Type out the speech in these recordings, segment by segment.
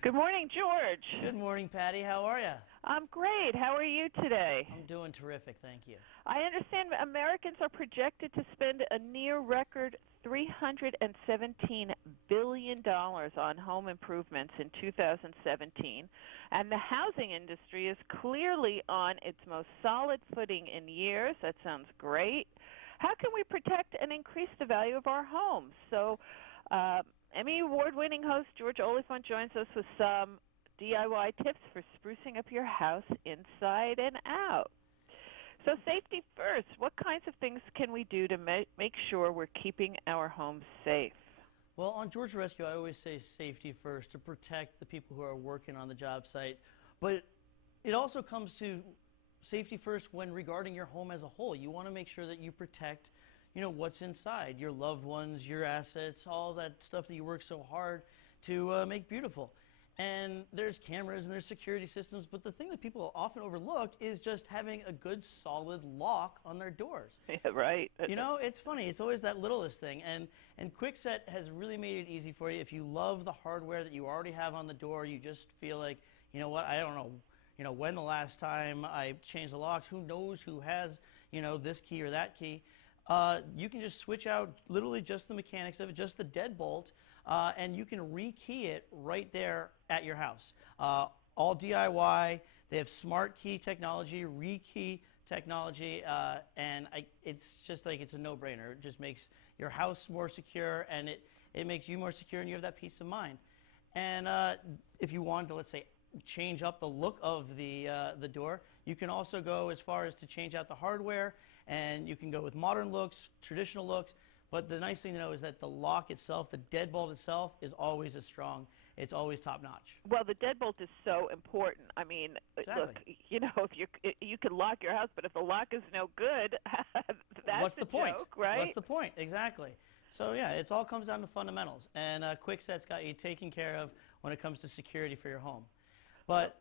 Good morning, George. Good morning, Patty. How are you? I'm great. How are you today? I'm doing terrific, thank you. I understand Americans are projected to spend a near record $317 billion on home improvements in 2017, and the housing industry is clearly on its most solid footing in years. That sounds great. How can we protect and increase the value of our homes? So, Emmy-Award Winning host George Oliphant joins us with some DIY tips for sprucing up your house inside and out. So safety first. What kinds of things can we do to make sure we're keeping our homes safe? Well, on George Rescue, I always say safety first to protect the people who are working on the job site. But it also comes to safety first when regarding your home as a whole. You want to make sure that you protect what's inside, your loved ones, your assets, all that stuff that you work so hard to make beautiful. And there's cameras and there's security systems, but the thing that people often overlook is just having a good solid lock on their doors. Yeah, right. It's funny. It's always that littlest thing. And Kwikset has really made it easy for you. If you love the hardware that you already have on the door, you just feel like, you know what, I don't know, when the last time I changed the locks, who knows who has, this key or that key. You can just switch out literally just the mechanics of it, just the deadbolt, and you can rekey it right there at your house. All DIY. They have smart key technology, rekey technology, and it's just like it's a no-brainer. It just makes your house more secure, and it makes you more secure, and you have that peace of mind. And if you wanted to, let's say, change up the look of the door, you can also go as far as to change out the hardware, and you can go with modern looks, traditional looks. But the nice thing to know is that the lock itself, the deadbolt itself, is always as strong. It's always top notch. Well, the deadbolt is so important. I mean, exactly. Look, if you can lock your house, but if the lock is no good, that's What's the point? Joke, right? What's the point? Exactly. So yeah, it all comes down to fundamentals, and Kwikset's got you taken care of when it comes to security for your home. But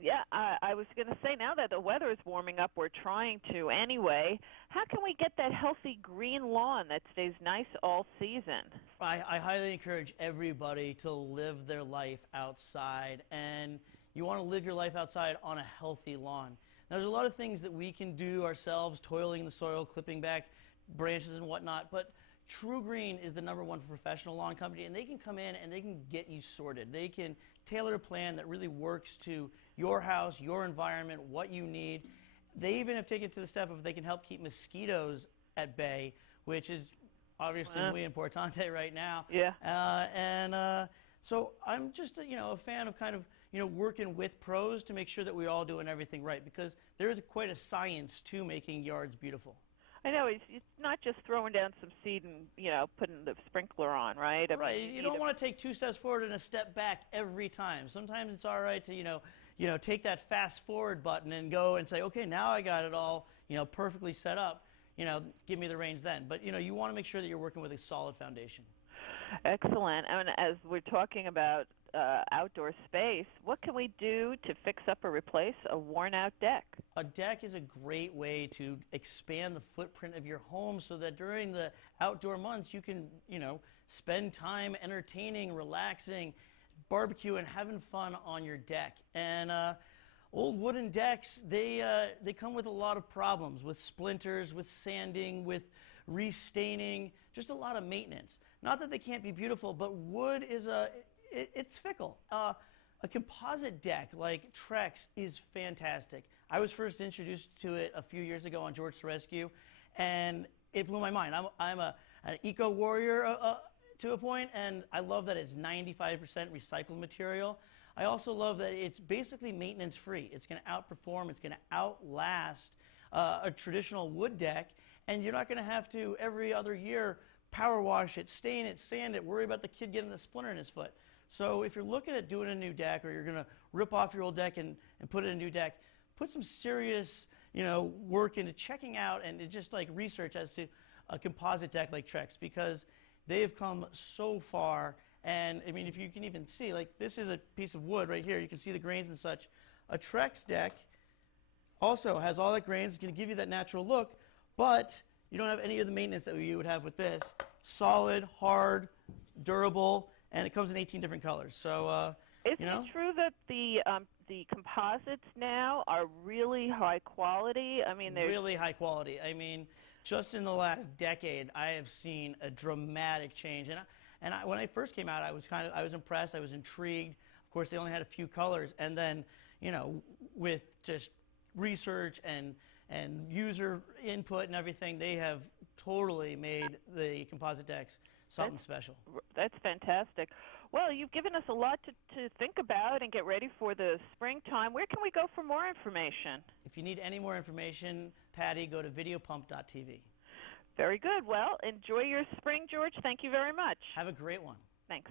yeah, I was going to say, now that the weather is warming up, we're trying to anyway. How can we get that healthy green lawn that stays nice all season? I highly encourage everybody to live their life outside, and you want to live your life outside on a healthy lawn. Now, there's a lot of things that we can do ourselves, toiling the soil, clipping back branches and whatnot, but True Green is the #1 professional lawn company, and they can come in and they can get you sorted. They can tailor a plan that really works to your house, your environment, what you need. They even have taken it to the step of they can help keep mosquitoes at bay, which is obviously muy importante right now. Yeah. So I'm just a fan of kind of working with pros to make sure that we're all doing everything right, because there is quite a science to making yards beautiful. I know, it's not just throwing down some seed and, putting the sprinkler on, right? Right. You don't want to take 2 steps forward and a step back every time. Sometimes it's all right to, take that fast forward button and go and say, okay, now I got it all, perfectly set up. Give me the reins then. But, you want to make sure that you're working with a solid foundation. Excellent. And as we're talking about outdoor space, what can we do to fix up or replace a worn-out deck? A deck is a great way to expand the footprint of your home so that during the outdoor months you can, spend time entertaining, relaxing, barbecuing, having fun on your deck. And old wooden decks, they come with a lot of problems, with splinters, with sanding, with restaining, just a lot of maintenance. Not that they can't be beautiful, but wood is it's fickle. A composite deck like Trex is fantastic. I was first introduced to it a few years ago on George Rescue, and it blew my mind. I'm an eco warrior to a point, and I love that it's 95% recycled material. I also love that it's basically maintenance free. It's going to outperform, it's going to outlast a traditional wood deck, and you're not going to have to every other year power wash it, stain it, sand it, worry about the kid getting a splinter in his foot. So if you're looking at doing a new deck, or you're going to rip off your old deck and put in a new deck, put some serious work into checking out and just like research as to a composite deck like Trex, because they have come so far. And I mean, if you can even see, like, this is a piece of wood right here. You can see the grains and such. A Trex deck also has all that grains. It's going to give you that natural look, but you don't have any of the maintenance that you would have with this. Solid, hard, durable, and it comes in 18 different colors. So Isn't it true that the composites now are really high quality? I mean, they're really high quality. I mean, just in the last decade, I have seen a dramatic change. And when I first came out, I was impressed. I was intrigued. Of course, they only had a few colors, and then with just research and user input and everything, they have totally made the composite decks something special. That's fantastic. Well, you've given us a lot to think about and get ready for the springtime. Where can we go for more information? If you need any more information, Patty, go to videopump.tv. Very good. Well, enjoy your spring, George. Thank you very much. Have a great one. Thanks.